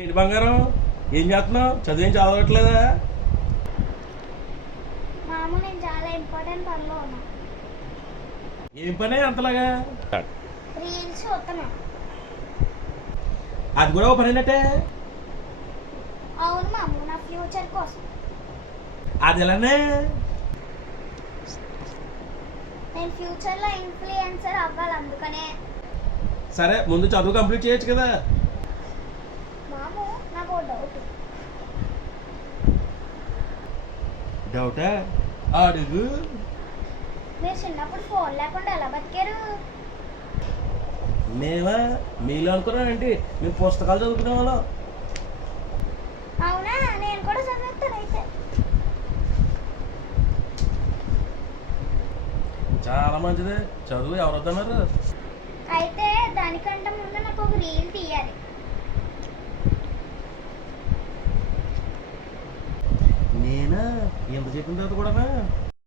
ఏంటి బంగారం, ఏం చేస్తున్నావు? చదివేం చదవట్లేదా? మాము నేను చాలా ఇంపార్టెంట్ పనిలో ఉన్నా. ఏం పని అంతలాగా? రీల్స్ చూస్తున్నా. అది కూడా ఓ పని అయినట్టే. అవును మాము, నా ఫ్యూచర్ కోసం. అది ఎలానే? నేను ఫ్యూచర్లో ఇన్ఫ్లుయెన్సర్ అవ్వాలి, అందుకనే. సరే ముందు చదువు కంప్లీట్ చేయొచ్చు కదా. మాము నాకు ఒక డౌట్. డౌటా? అడుగు. మీరు చిన్నప్పుడు ఫోన్ లేకుండా ఎలా బతికారు? మేమా? మీలో అనుకున్నానండి, మేము పుస్తకాలు చదువుకునే వాళ్ళం. అవునా, నేను కూడా చదివేస్తాను అయితే. చాలా మంచిదే, చదువు ఎవరు వద్దన్నారు? అయితే దానికంటే ముందు నాకు ఒక రీల్ తీయాలి. నేనా? ఎంత చెప్పిన తర్వాత కూడా